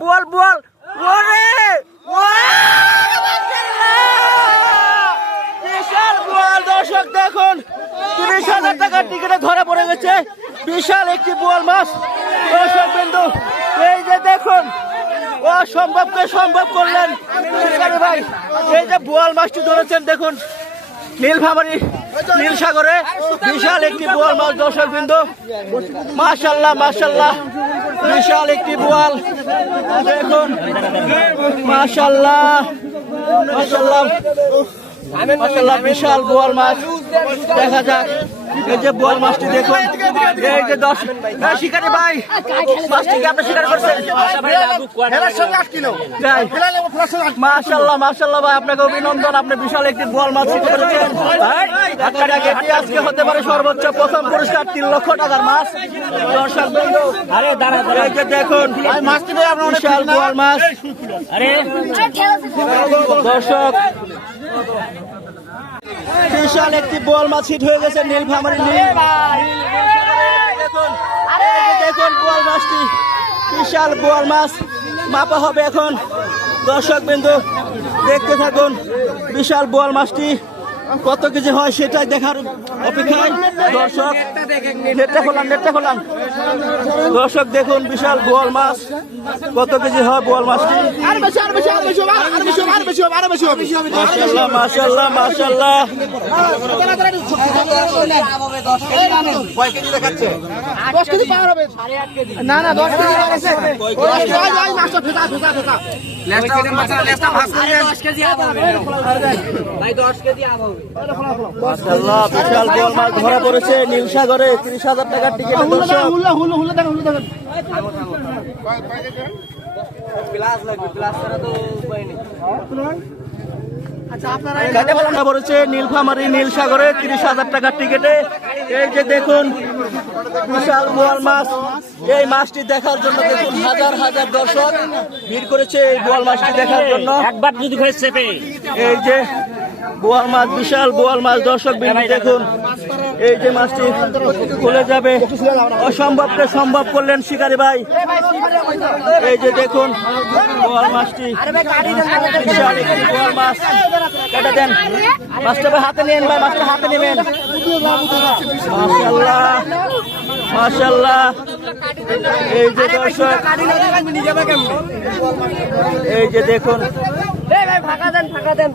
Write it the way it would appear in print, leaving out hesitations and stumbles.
বোয়াল বোয়াল বোয়াল ওরে বিশাল বোয়াল। দর্শক দেখুন 30,000 টাকার টিকিটে ধরে পড়ে গেছে বিশাল একটি বোয়াল মাছ। দর্শক বিন্দু এই যে দেখুন অসম্ভবকে সম্ভব করলেন শিকারি ভাই। এই যে বোয়াল মাছটি ধরেছেন দেখুন নীলফামারী নীল সাগরে বিশাল একটি বোয়াল মাছ। দর্শক বিন্দু মাশাআল্লাহ মাশাআল্লাহ বিশাল একটি বোয়াল দেখুন মাশাআল্লাহ মাশাআল্লাহ মাশাআল্লাহ বিশাল বোয়াল মাছ। দেখা যাক এই যে বোয়াল মাছটি দেখুন। এই যে শিকারি ভাই মাছটিকে আপনি শিকার করছেন মাশাআল্লাহ মাশাআল্লাহ ভাই আপনাকে অভিনন্দন। আপনি বিশাল একটি বোয়াল মাছ শিকার করেছেন। এটি আজকে হতে পারে সর্বোচ্চ প্রথম পুরস্কার 3 লক্ষ টাকার মাছ। দর্শক বন্ধু এই যে দেখুন বিশাল বোয়াল মাছ। দর্শক বিশাল একটি বোয়াল মাছ হিট হয়ে গেছে নীলফামারী দেখুন। দেখুন বোয়াল মাছটি বিশাল বোয়াল মাছ মাপা হবে এখন। দর্শক বিন্দু দেখতে থাকুন বিশাল বোয়াল মাছটি কত কেজি হয় সেটাই দেখার অপেক্ষায়। দর্শক নেটটা খোলান। দর্শক দেখুন বিশাল বোয়াল মাছ কত কেজি হয় বোয়াল মাছটি। মাশাআল্লাহ মাশাআল্লাহ মাশাআল্লাহ মাশাআল্লাহ বিশাল বোয়াল মাছ ধরা পড়েছে নীল সাগরে 30,000 টাকার টিকিট। নীলফামারী নীল সাগরে 30,000 টাকার টিকিটে এই যে দেখুন বিশাল বোয়াল মাছ। এই মাছটি দেখার জন্য দেখুন হাজার হাজার দর্শক ভিড় করেছে এই বোয়াল মাছটি দেখার জন্য। একবার যদি এই যে বোয়াল মাছ বিশাল বোয়াল মাছ। দর্শক বিন্দু দেখুন এই যে মাছটি খুলে যাবে অসম্ভবকে সম্ভব করলেন শিকারি ভাই। এই যে দেখুন বোয়াল মাছটি বিশাল একটি বোয়াল মাছ। কেটে দেন মাছটা ভাই হাতে নেন ভাই মাছটা হাতে নেবেন। মাশাআল্লাহ মাশাআল্লাহ এই যে দর্শক এই যে দেখুন ফাঁকা দেন